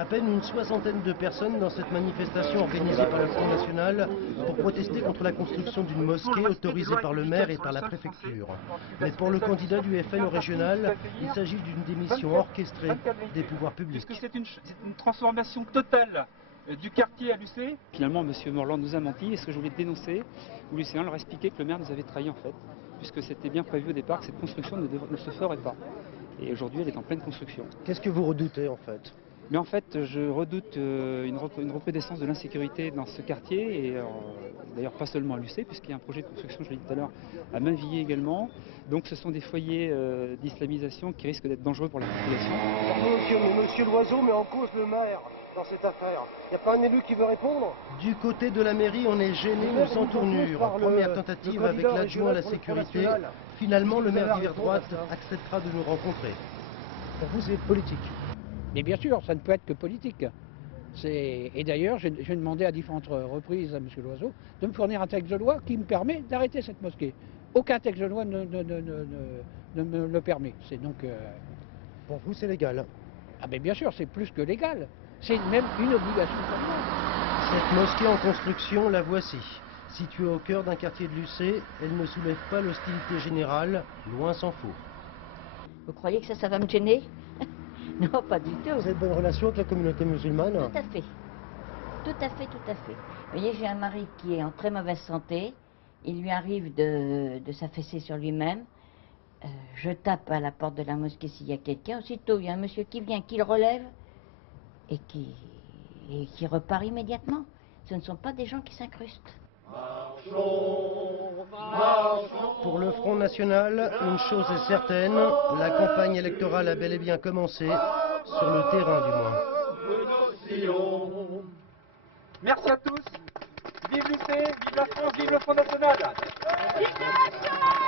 À peine une soixantaine de personnes dans cette manifestation organisée par le Front National pour protester contre la construction d'une mosquée autorisée par le maire et par la préfecture. Mais pour le candidat du FN au régional, il s'agit d'une démission orchestrée des pouvoirs publics. Puisque c'est une transformation totale du quartier à Lucé. Finalement, M. Morland nous a menti et ce que je voulais dénoncer, ou Lucéen leur expliquer que le maire nous avait trahis en fait, puisque c'était bien prévu au départ que cette construction ne se ferait pas. Et aujourd'hui, elle est en pleine construction. Qu'est-ce que vous redoutez en fait? Mais en fait, je redoute une recrudescence de l'insécurité dans ce quartier, et d'ailleurs pas seulement à Lucé, puisqu'il y a un projet de construction, je l'ai dit tout à l'heure, à Mainvilliers également. Donc ce sont des foyers d'islamisation qui risquent d'être dangereux pour la population. Pardon, monsieur Loiseau met en cause le maire dans cette affaire. Il n'y a pas un élu qui veut répondre? Du côté de la mairie, on est gêné ou sans tournure. Première tentative avec l'adjoint à la sécurité. Finalement, le maire d'hiver droite acceptera de nous rencontrer. Pour vous, c'est politique. Mais bien sûr, ça ne peut être que politique. Et d'ailleurs, j'ai demandé à différentes reprises à M. Loiseau de me fournir un texte de loi qui me permet d'arrêter cette mosquée. Aucun texte de loi ne me le permet. C'est donc... Pour vous, c'est légal? Ah ben bien sûr, c'est plus que légal. C'est même une obligation pour moi. Cette mosquée en construction, la voici. Située au cœur d'un quartier de Lucé, elle ne soulève pas l'hostilité générale, loin s'en faut. Vous croyez que ça va me gêner? Non, pas du tout. Vous avez de bonnes relations avec la communauté musulmane? Tout à fait. Tout à fait, tout à fait. Vous voyez, j'ai un mari qui est en très mauvaise santé. Il lui arrive de s'affaisser sur lui-même. Je tape à la porte de la mosquée s'il y a quelqu'un. Aussitôt, il y a un monsieur qui vient, qui le relève et qui repart immédiatement. Ce ne sont pas des gens qui s'incrustent. Pour le Front National, une chose est certaine, la campagne électorale a bel et bien commencé, sur le terrain du moins. Merci à tous. Vive Lucé, vive la France, vive le Front National. Vive la nation!